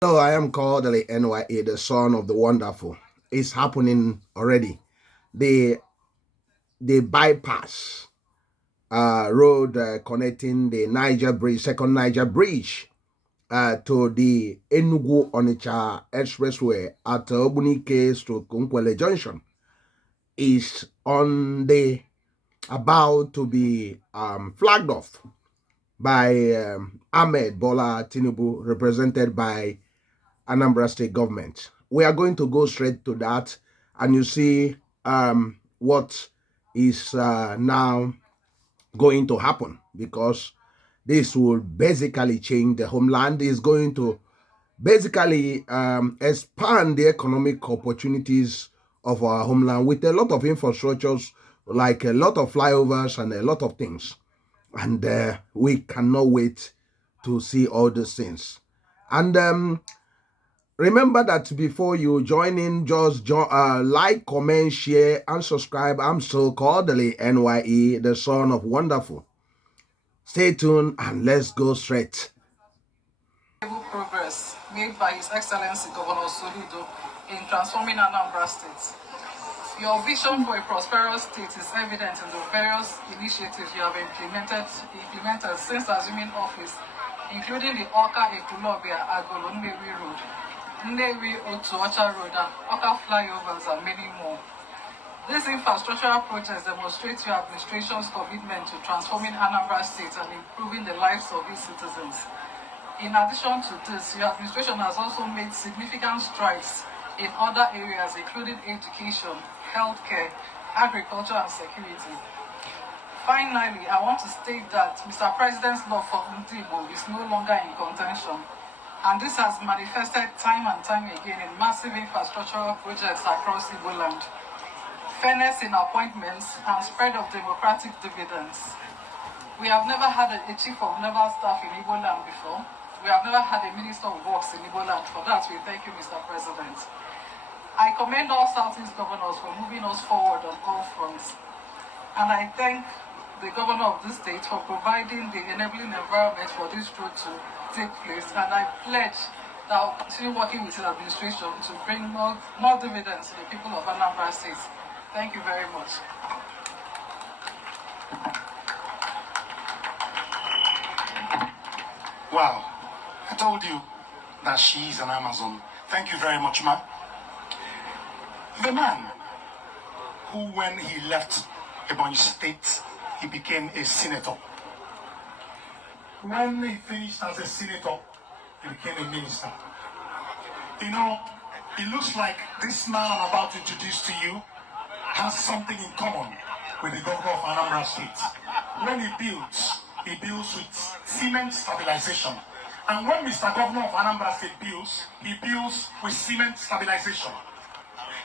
Hello, I am Kodili-nye, the son of the wonderful. It's happening already. The the bypass road connecting the Niger Bridge, second Niger Bridge, to the Enugu Onitsha expressway at Obunike stroke Nkwele Junction is on the about to be flagged off by Ahmed Bola Tinubu, represented by Anambra State government. We are going to go straight to that, and you see what is now going to happen, because this will basically change the homeland. Is going to basically expand the economic opportunities of our homeland with a lot of infrastructures, like a lot of flyovers and a lot of things. And we cannot wait to see all these things. And remember that before you join in, just like, comment, share, and subscribe. I'm so Kodili-nye, the son of wonderful. Stay tuned and let's go straight. Progress made by His Excellency Governor Soludo in transforming Anambra State. Your vision for a prosperous state is evident in the various initiatives you have implemented since assuming office, including the Oka Ekulobia Agolo Nnewi Road, Nnewi Otuocha Road, and Oka flyovers, and many more. These infrastructural projects demonstrate your administration's commitment to transforming Anambra State and improving the lives of its citizens. In addition to this, your administration has also made significant strides in other areas, including education, healthcare, agriculture, and security. Finally, I want to state that Mr. President's law for Ndibo is no longer in contention, and this has manifested time and time again in massive infrastructural projects across Igbo land, fairness in appointments, and spread of democratic dividends. We have never had a chief of naval staff in Igbo land before. We have never had a minister of works in Igbo land. For that, we thank you, Mr. President. I commend all Southeast governors for moving us forward on all fronts. And I thank the governor of this state for providing the enabling environment for this road to take place. And I pledge that I'll continue working with his administration to bring more dividends to the people of Anambra State. Thank you very much. Wow, I told you that she is an Amazon. Thank you very much, ma'am. The man who, when he left Ebonyi State, he became a senator. When he finished as a senator, he became a minister. You know, it looks like this man I'm about to introduce to you has something in common with the governor of Anambra State. When he builds with cement stabilization. And when Mr. Governor of Anambra State builds, he builds with cement stabilization.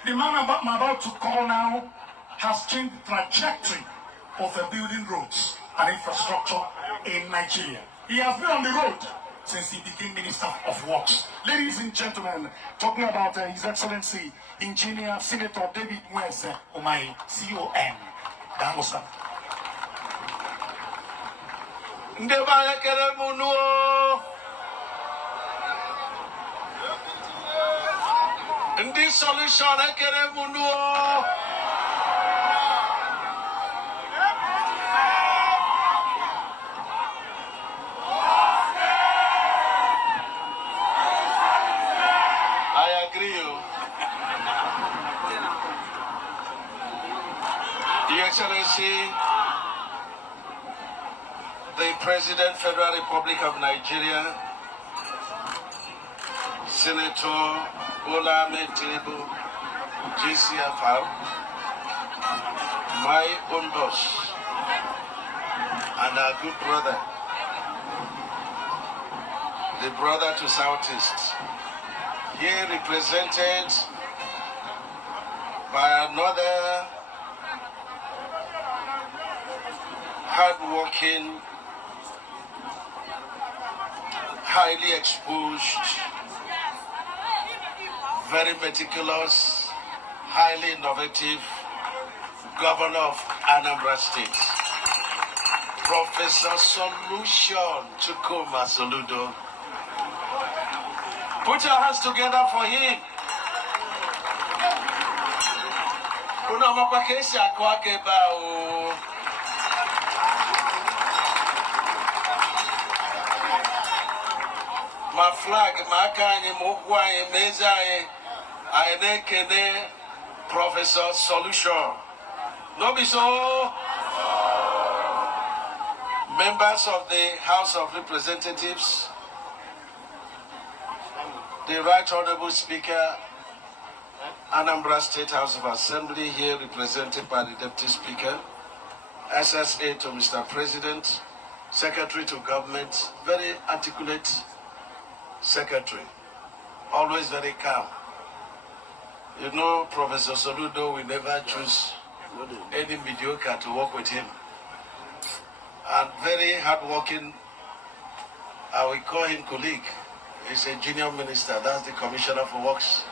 The man I'm about to call now has changed the trajectory of the building roads and infrastructure in Nigeria. He has been on the road since he became Minister of Works. Ladies and gentlemen, talking about His Excellency Engineer Senator David Mweze Umahi, CON. Damosa. Ndi solution ekere munuo. I agree. Your Excellency, the President, Federal Republic of Nigeria, Senator Bola Ahmed Tinubu, GCFR, my own boss, and our good brother, the brother to Southeast, here represented by another hard-working, highly exposed, very meticulous, highly innovative governor of Anambra State, Professor Solution Chukwuma Soludo. Put your hands together for him. My flag, my kanye, mokwaye, mezaye, I Professor Solution. No be so. Members of the House of Representatives, the Right Honorable Speaker, Anambra State House of Assembly, here represented by the Deputy Speaker, SSA to Mr. President, Secretary to Government, very articulate Secretary, always very calm. You know, Professor Soludo, we never choose any mediocre to work with him. And very hardworking, we call him colleague. He's a junior minister, that's the Commissioner for Works,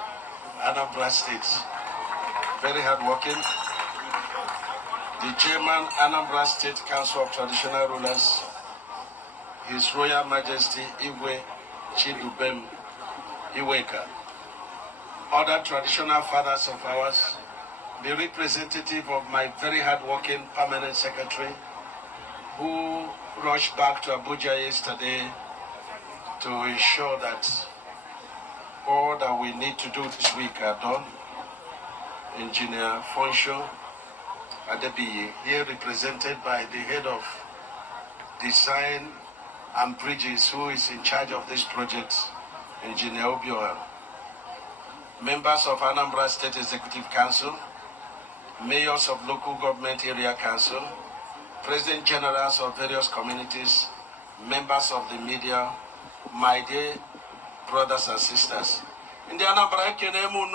Anambra State. Very hardworking. The Chairman, Anambra State Council of Traditional Rulers, His Royal Majesty Igwe Chidubem Iweka. Other traditional fathers of ours, the representative of my very hardworking permanent secretary, who rushed back to Abuja yesterday to ensure that all that we need to do this week are done. Engineer Fonsho Adebiyi, here represented by the head of Design and Bridges, who is in charge of this project, Engineer Obioha. Members of Anambra State Executive Council, mayors of local government area council, president generals of various communities, members of the media, my dear brothers and sisters. In the Anambra Kenemu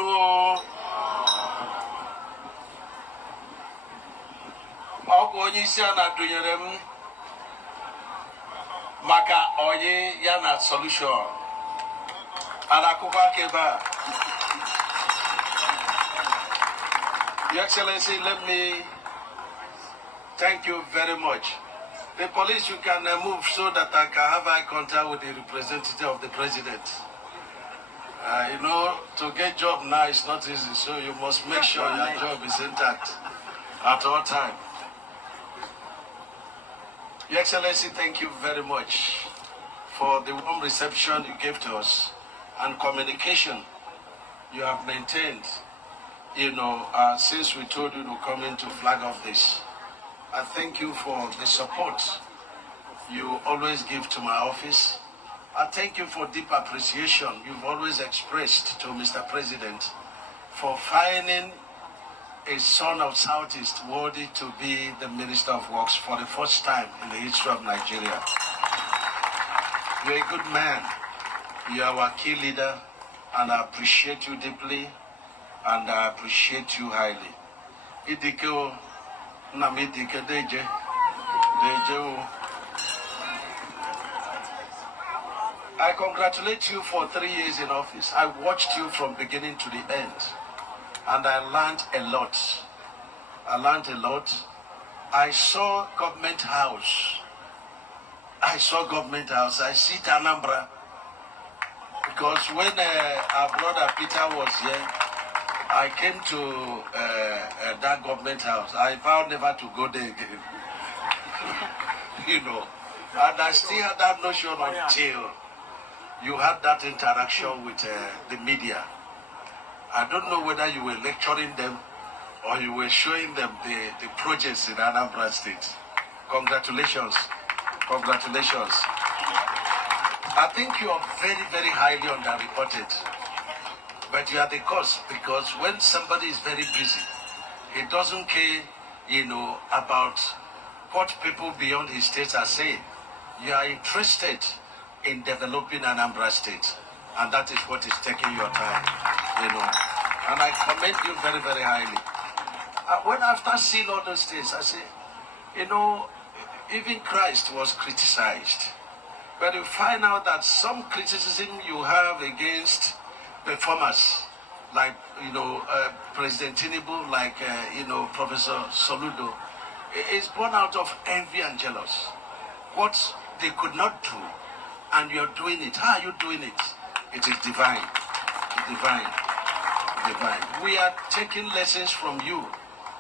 maka onye yana solution. Alakuba keba. Your Excellency, let me thank you very much. The police, you can move so that I can have eye contact with the representative of the president. You know, to get job now is not easy, so you must make sure your job is intact at all time. Your Excellency, thank you very much for the warm reception you gave to us and communication you have maintained, you know, since we told you to come in to flag off this. I thank you for the support you always give to my office. I thank you for deep appreciation you've always expressed to Mr. President for finding a son of Southeast worthy to be the Minister of Works for the first time in the history of Nigeria. You're a good man. You are our key leader, and I appreciate you deeply, and I appreciate you highly. Idiko Namidike Deje. I congratulate you for 3 years in office. I watched you from beginning to the end. And I learned a lot. I saw government house. I see Anambra. Because when our brother Peter was here, I came to that government house. I vowed never to go there again. You know. And I still had that notion until you had that interaction with the media. I don't know whether you were lecturing them or you were showing them the projects in Anambra State. Congratulations. I think you are very, very highly underreported. But you are the cause, because when somebody is very busy, he doesn't care, you know, about what people beyond his state are saying. You are interested in developing Anambra State. And that is what is taking your time, you know. And I commend you very, very highly. When after seeing all those things, I say, you know, even Christ was criticized. But you find out that some criticism you have against performers, like, you know, President Tinubu, like, you know, Professor Soludo, is born out of envy and jealous. What they could not do, and you're doing it. How are you doing it? It is divine. Divine. Divine. We are taking lessons from you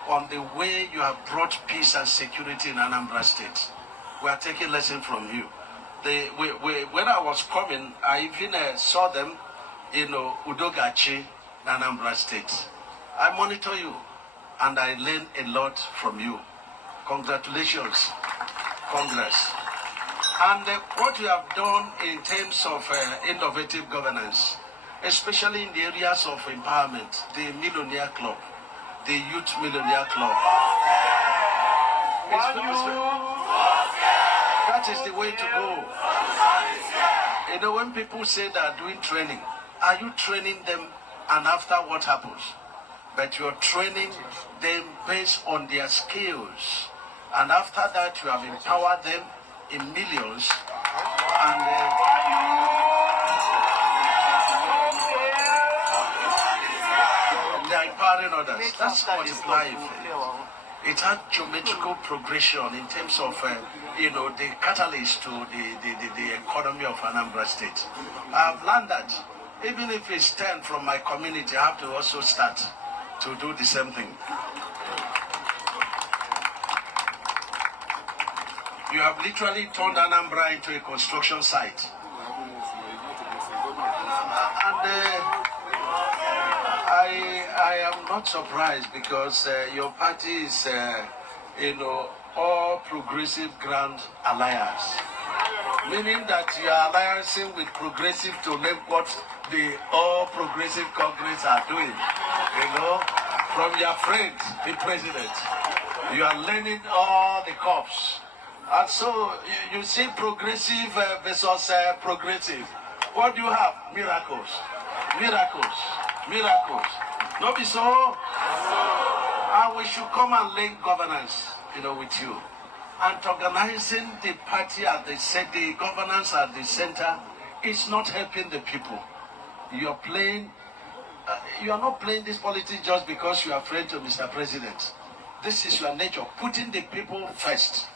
on the way you have brought peace and security in Anambra State. We are taking lessons from you. When I was coming, I even saw them, Udogachi, Anambra State. I monitor you, and I learn a lot from you. Congratulations, Congress. And what you have done in terms of innovative governance, especially in the areas of empowerment, the Millionaire Club, the Youth Millionaire Club. That is the way to go. You know, when people say they are doing training, are you training them and after what happens? But you're training them based on their skills. And after that, you have empowered them in millions. And they are empowering others. That's multiplying. It had geometrical progression in terms of, the catalyst to the economy of Anambra State. I've learned that even if it's 10 from my community, I have to also start to do the same thing. You have literally turned Anambra into a construction site. And I am not surprised because your party is, All Progressive Grand Alliance. Meaning that you are alliancing with progressive to make what the All Progressive Congress are doing. From your friend, the president. You are learning all the cops. And so you see progressive versus progressive. What do you have? Miracles. Miracles. Miracles. No be so? And we should come and link governance, with you. And organizing the party at the governance at the center is not helping the people. You are not playing this politics just because you are friend to Mr. President. This is your nature, putting the people first.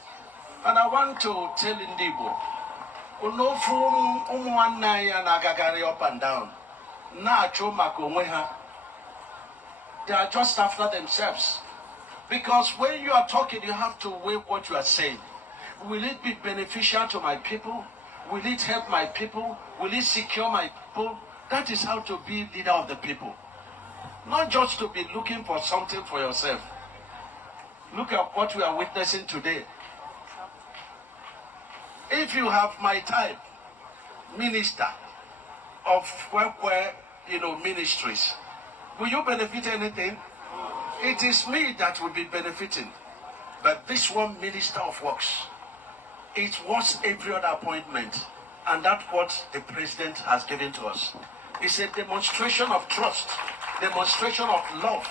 And I want to tell Ndibo, up and down. They are just after themselves. Because when you are talking, you have to weigh what you are saying. Will it be beneficial to my people? Will it help my people? Will it secure my people? That is how to be leader of the people. Not just to be looking for something for yourself. Look at what we are witnessing today. If you have my type, minister of ministries, will you benefit anything? It is me that will be benefiting. But this one, Minister of Works, it was every other appointment. And that's what the president has given to us. It's a demonstration of trust, demonstration of love,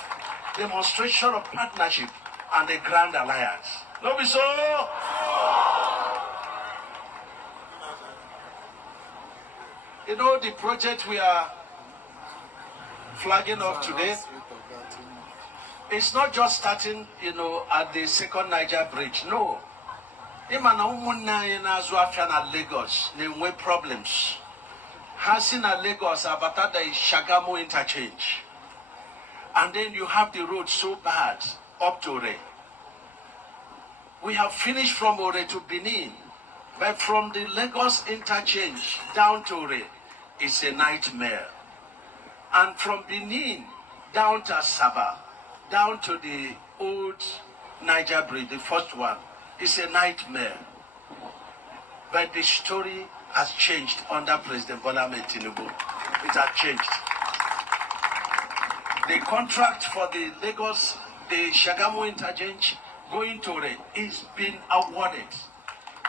demonstration of partnership, and a grand alliance. No be so? The project we are flagging off today, it's not just starting, at the second Niger bridge. No. Lagos, they have problems. Hasina Lagos, Abata, the Shagamu interchange. And then you have the road so bad up to Ore. We have finished from Ore to Benin. But from the Lagos interchange down to Ore, it's a nightmare. And from Benin down to Asaba, down to the old Niger bridge, the first one, it's a nightmare. But the story has changed under President Bola Ahmed Tinubu. It has changed. The contract for the Lagos, the Shagamu interchange going to Ore is been awarded.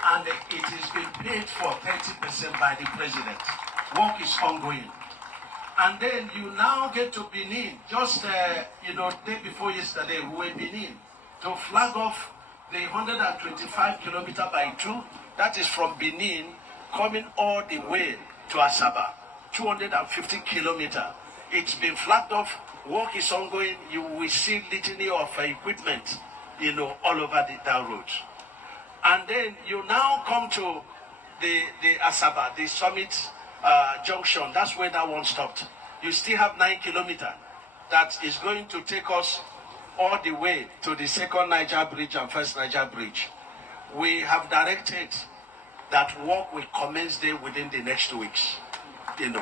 And it is being paid for 30% by the president. Work is ongoing. And then you now get to Benin, just, day before yesterday, we were in Benin to flag off the 125 kilometer by 2, that is from Benin, coming all the way to Asaba, 250 kilometer. It's been flagged off, work is ongoing, you will see litany of equipment, all over that road. And then you now come to the Asaba, the summit junction. That's where that one stopped. You still have 9 kilometers that is going to take us all the way to the second Niger bridge and first Niger bridge. We have directed that work will commence there within the next 2 weeks. And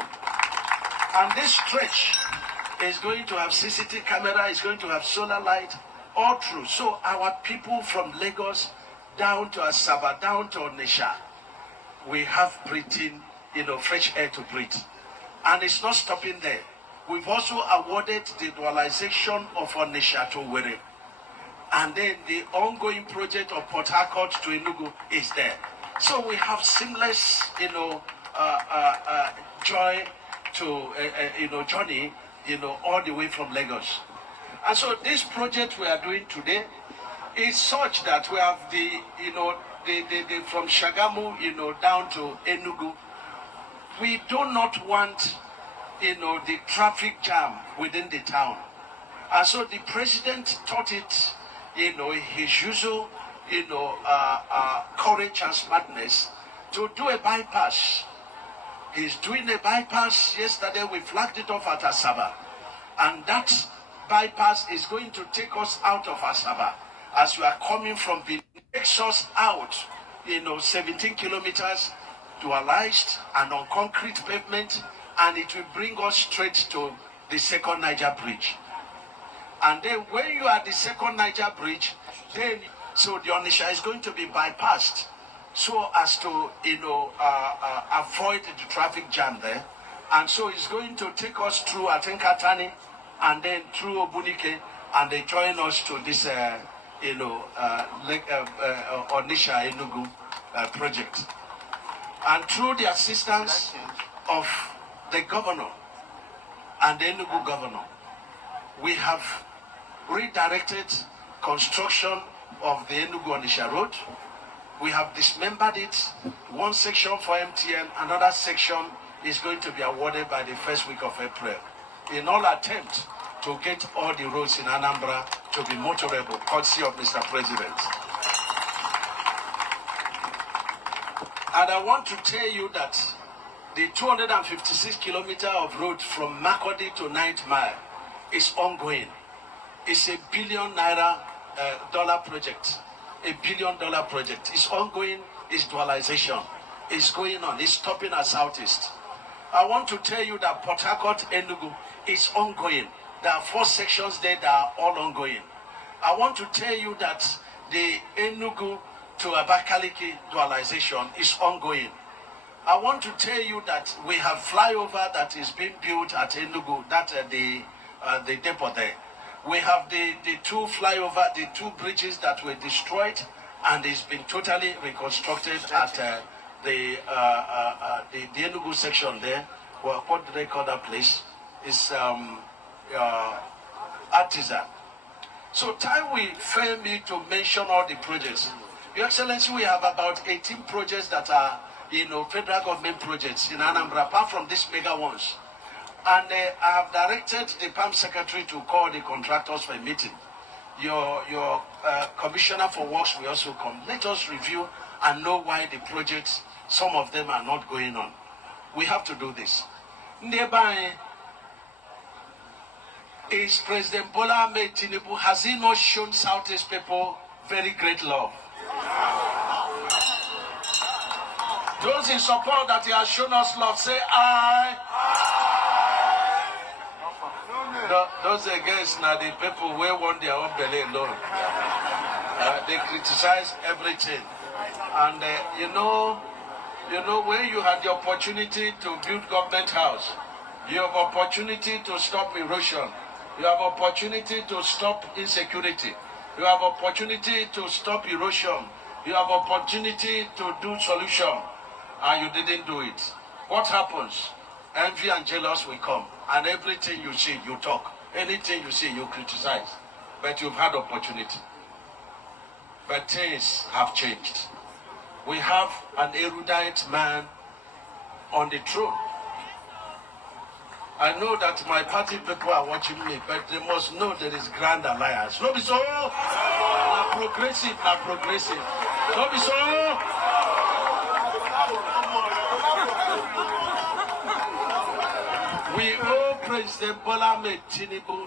this stretch is going to have CCTV camera, is going to have solar light, all through. So our people from Lagos down to Asaba, down to Onitsha, we have breathing, fresh air to breathe. And it's not stopping there. We've also awarded the dualization of Onitsha to Owerri. And then the ongoing project of Port Harcourt to Enugu is there. So we have seamless, joy to, journey, all the way from Lagos. And so this project we are doing today is such that we have the from Shagamu, down to Enugu. We do not want, the traffic jam within the town. And so the president thought it, his usual, courage and smartness to do a bypass. He's doing a bypass. Yesterday we flagged it off at Asaba. And that bypass is going to take us out of Asaba as we are coming from Benin. Takes us out, 17 kilometers dualized and on concrete pavement, and it will bring us straight to the second Niger bridge. And then when you are at the second Niger bridge, then so the Onitsha is going to be bypassed so as to avoid the traffic jam there. And so it's going to take us through Atenkatani and then through Obunike, and they join us to this Onitsha Enugu project. And through the assistance of the governor and the Enugu governor, we have redirected construction of the Enugu-Onitsha road. We have dismembered it. One section for MTN, another section is going to be awarded by the first week of April, in all attempt to get all the roads in Anambra to be motorable, courtesy of Mr. President. And I want to tell you that the 256 kilometers of road from Makodi to 9th Mile is ongoing. It's $1 billion dollar project. $1 billion project. It's ongoing. It's dualization. It's going on. It's stopping at Southeast. I want to tell you that Port Harcourt Enugu is ongoing. There are 4 sections there that are all ongoing. I want to tell you that the Enugu to Abakaliki dualization is ongoing. I want to tell you that we have flyover that is being built at Enugu, that the depot there. We have the 2 flyover, the 2 bridges that were destroyed, and it's been totally reconstructed at the Enugu section there. Well, what do they call that place? It's Artisan. So time will fail me to mention all the projects. Your Excellency, we have about 18 projects that are, federal government projects in Anambra, apart from these mega ones. And I have directed the PAM secretary to call the contractors for a meeting. Your commissioner for works will also come. Let us review and know why the projects, some of them are not going on. We have to do this. Nearby is President Bola Ahmed Tinubu. Has he not shown Southeast people very great love? Those in support that he has shown us love, say aye. Those against now the people who want their own belly alone. They criticize everything. And when you had the opportunity to build government house, you have opportunity to stop erosion. You have opportunity to stop insecurity. You have opportunity to stop erosion. You have opportunity to do solution. And you didn't do it. What happens? Envy and jealous will come. And everything you see, you talk. Anything you see, you criticize. But you've had opportunity. But things have changed. We have an erudite man on the throne. I know that my party people are watching me, but they must know there is grand alliance. No be so. Na progressive. No be so. President Bola Ahmed Tinubu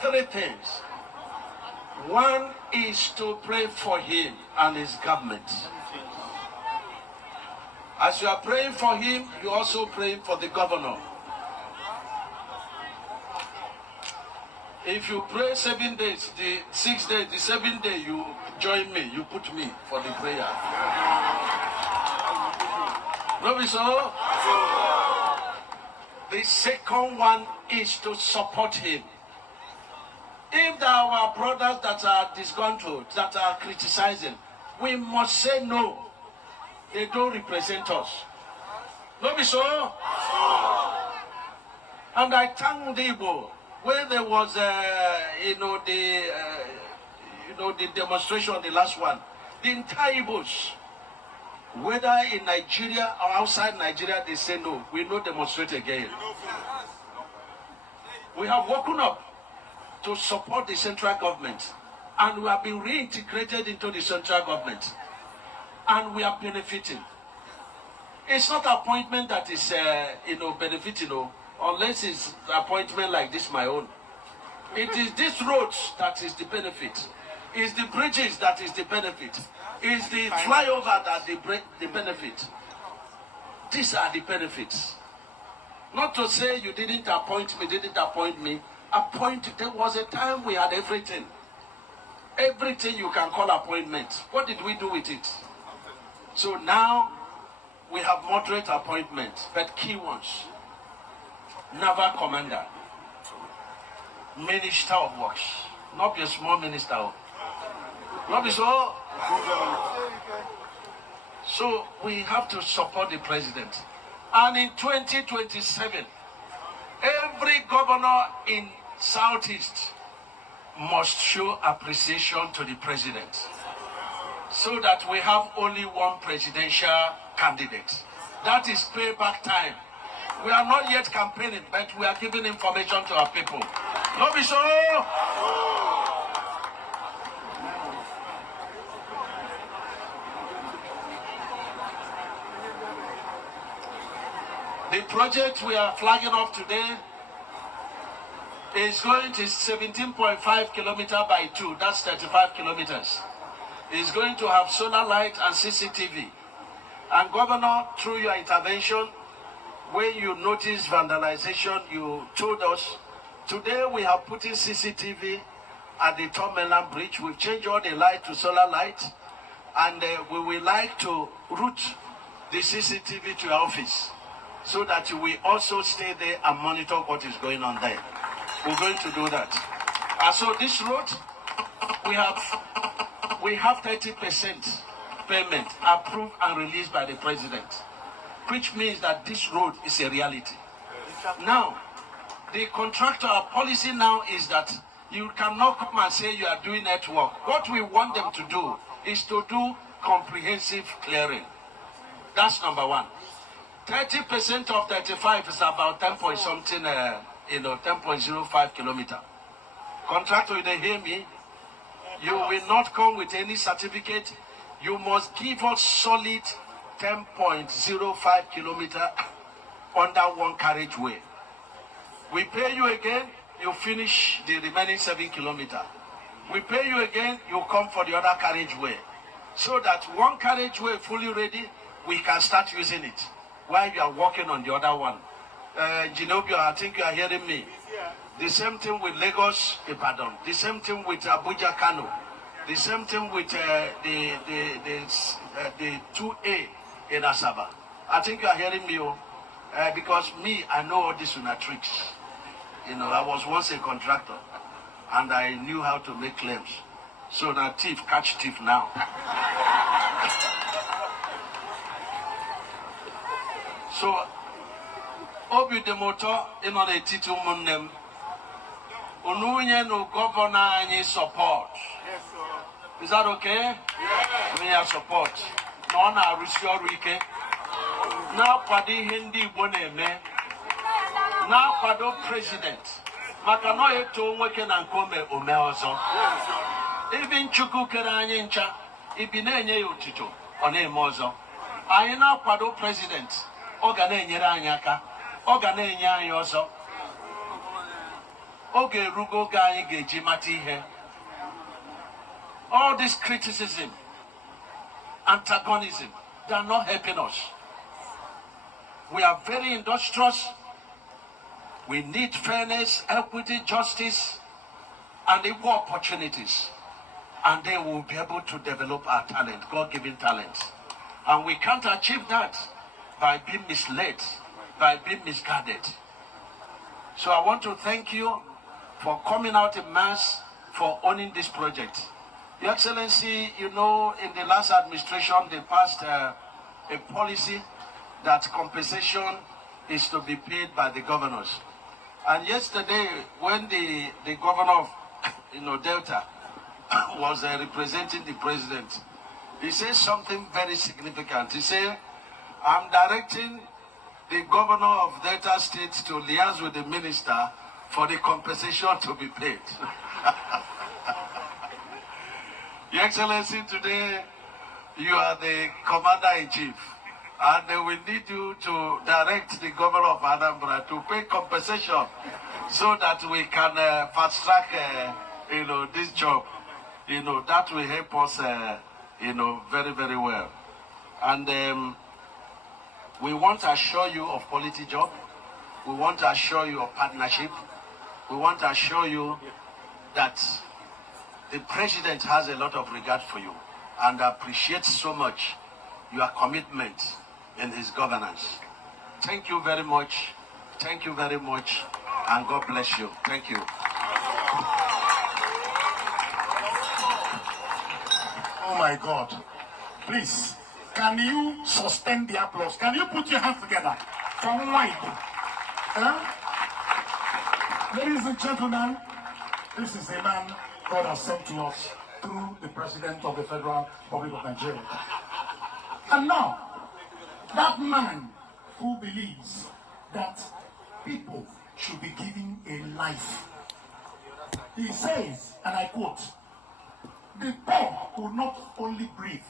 3 things. One is to pray for him and his government. As you are praying for him, you also praying for the governor. If you pray 7 days, the 6th day, the 7th day, you join me, you put me for the prayer. No, so? The second one is to support him. If there are our brothers that are disgruntled, that are criticizing, we must say no. They don't represent us. No, so? And I thank the Igbo. When there was, the demonstration, the last one, the entire Igbos, whether in Nigeria or outside Nigeria, they say no, we no demonstrate again. We have woken up to support the central government, and we have been reintegrated into the central government, and we are benefiting. It's not appointment that is, benefiting, unless it's appointment like this, my own. It is these roads that is the benefit. It's the bridges that is the benefit. It's the flyover that the benefit. These are the benefits. Not to say you didn't appoint me. There was a time we had everything. Everything you can call appointment. What did we do with it? So now we have moderate appointments, but key ones. Naval Commander, Minister of Works, not be a small minister, not be so. So we have to support the president. And in 2027, every governor in Southeast must show appreciation to the president, so that we have only one presidential candidate. That is payback time. We are not yet campaigning, but we are giving information to our people. No, be so. The project we are flagging off today is going to 17.5 kilometers by 2. That's 35 kilometers. It's going to have solar light and CCTV. And Governor, through your intervention, when you notice vandalization, you told us. Today we have put in CCTV at the Tom Mainland Bridge. We've changed all the light to solar light. And we would like to route the CCTV to your office, so that you will also stay there and monitor what is going on there. We're going to do that. And so this road, we have 30% payment approved and released by the president, which means that this road is a reality. Now, the contractor, our policy now is that you cannot come and say you are doing network. What we want them to do is to do comprehensive clearing. That's number one. 30% of 35 is about 10 point something, 10.05 kilometers. Contractor, you don't hear me? You will not come with any certificate. You must give us solid 10.05 kilometers under one carriageway. We pay you again, you finish the remaining 7 kilometers. We pay you again, you come for the other carriageway. So that one carriageway fully ready, we can start using it while you are working on the other one. Ginobio, I think you are hearing me. The same thing with Lagos, Ibadan. The same thing with Abuja, Kano. The same thing with the 2A in Asaba. I think you are hearing me, because me, I know all these tricks. I was once a contractor, and I knew how to make claims. So now thief, catch thief now. So, Obi the motor, in on a title monem. Unuye no governor any support. Yes, sir. Is that okay? Yes. We have support. No na Rusio Rike. Now Padi Hindi Boneme. Now Pado President. Makano to working and come Omeozo. Even Chuku Kerancha, Ibine Utito, on a mozo. I now Pado President. Organe Nyeranyaka, Organe Nyanyoso. Oge rugo ga geji mati ihe. All this criticism, antagonism, they are not helping us. We are very industrious. We need fairness, equity, justice, and equal opportunities. And then we'll be able to develop our talent, God-given talents. And we can't achieve that by being misled, by being misguided. So I want to thank you for coming out in mass, for owning this project. Your Excellency, you know, in the last administration, they passed a policy that compensation is to be paid by the governors. And yesterday, when the governor of Delta was representing the president, he said something very significant. He said, I'm directing the governor of Delta State to liaise with the minister for the compensation to be paid. Your Excellency, today you are the commander-in-chief, and we need you to direct the governor of Anambra to pay compensation so that we can fast-track this job. That will help us very, very well. And we want to assure you of quality job. We want to assure you of partnership. We want to assure you that the president has a lot of regard for you and appreciates so much your commitment in his governance. Thank you very much. Thank you very much. And God bless you. Thank you. Oh my God. Please, can you suspend the applause? Can you put your hands together for wide? Ladies and gentlemen, this is a man God has sent to us through the President of the Federal Republic of Nigeria. And now, that man who believes that people should be given a life, he says, and I quote, the poor will not only breathe,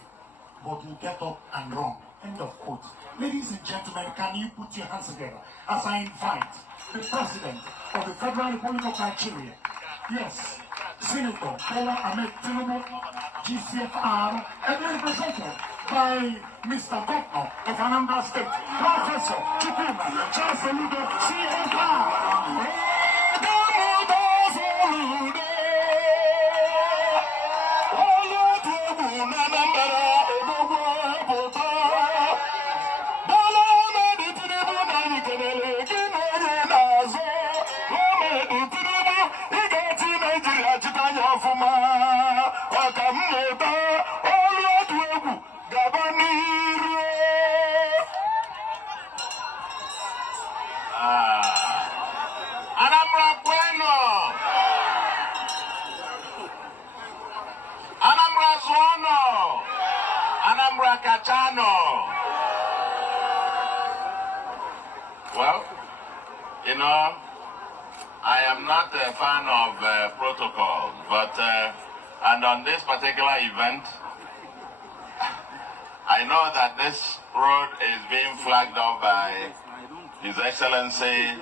but will get up and run. End of quote. Ladies and gentlemen, can you put your hands together as I invite the President of the Federal Republic of Nigeria, yes, Senator Bola Ahmed Tinubu, GCFR, and represented by Mr. Governor of Anambra State, Professor Chukwuma Chaseludo, CFR. Anambra bueno. Anambra zuono. Anambra cachano. Well, I am not a fan of protocol, but and on this particular event, I know that this road is being flagged off by His Excellency,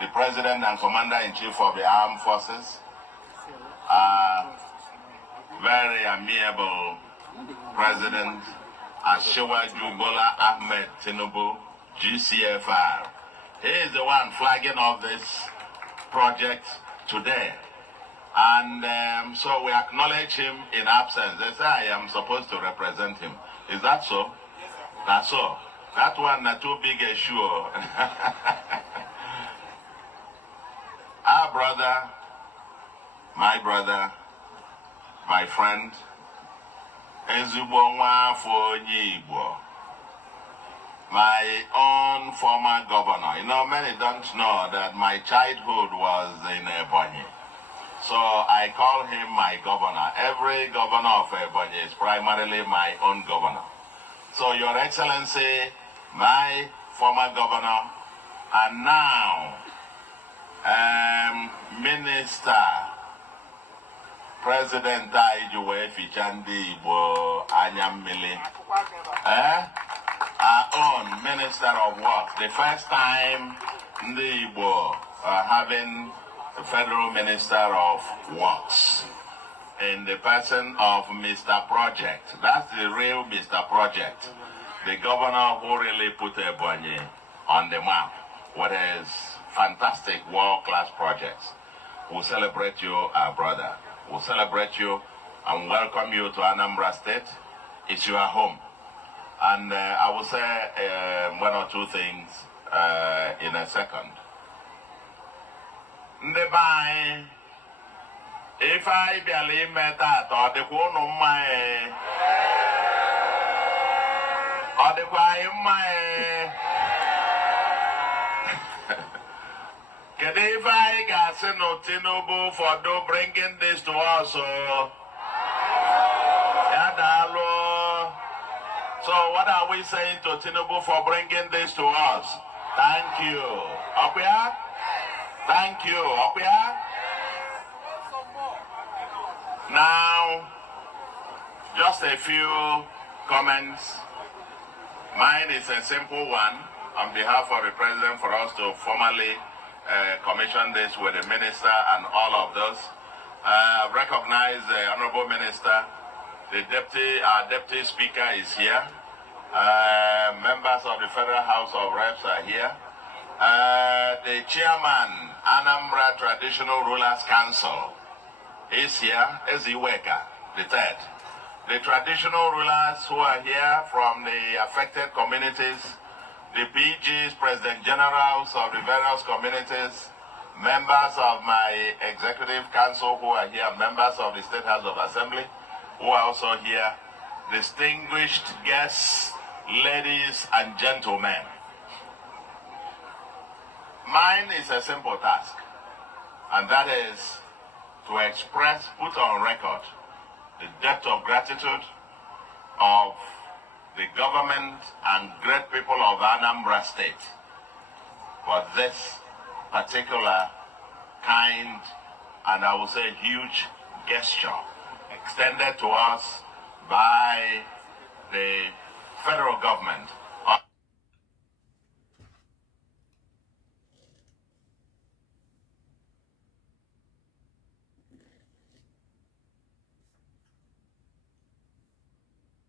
the President and Commander-in-Chief of the Armed Forces. Very amiable President Asiwaju Bola Ahmed Tinubu, GCFR. He is the one flagging off this project today. And so we acknowledge him in absence. They say I am supposed to represent him. Is that so? That's so. That one not too big a shoe. Our brother, my friend, Ezugbo Nwafọ Onye Igbo, my own former governor. Many don't know that my childhood was in Ebonyi. So I call him my governor. Every governor of Ebonyi is primarily my own governor. So Your Excellency, my former governor, and now Minister, President Ijuwe Fichandi Igbo Anyammili, our own Minister of Works, the first time the Igbo having the Federal Minister of Works, in the person of Mr. Project. That's the real Mr. Project. The governor who really put Ebonyi on the map with his fantastic world-class projects. We'll celebrate you, our brother. We'll celebrate you and welcome you to Anambra State. It's your home. And I will say one or two things in a second. Ndebai, if I believe that, or the one of my, or the one of my, if I got no Tinubu for bringing this to us, so what are we saying to Tinubu for bringing this to us? Thank you. Okuya? Thank you. Okuya? Now, just a few comments. Mine is a simple one on behalf of the President for us to formally commission this with the Minister and all of those. Recognize the Honorable Minister. Our Deputy Speaker is here. Members of the Federal House of Reps are here. The Chairman, Anambra Traditional Rulers Council, is here, Eziweka, the third. The traditional rulers who are here from the affected communities, the PGs, President Generals of the various communities, members of my Executive Council who are here, members of the State House of Assembly who are also here, distinguished guests, ladies and gentlemen. Mine is a simple task, and that is to express, put on record, the depth of gratitude of the government and great people of Anambra State for this particular kind, and I will say huge gesture extended to us by the federal government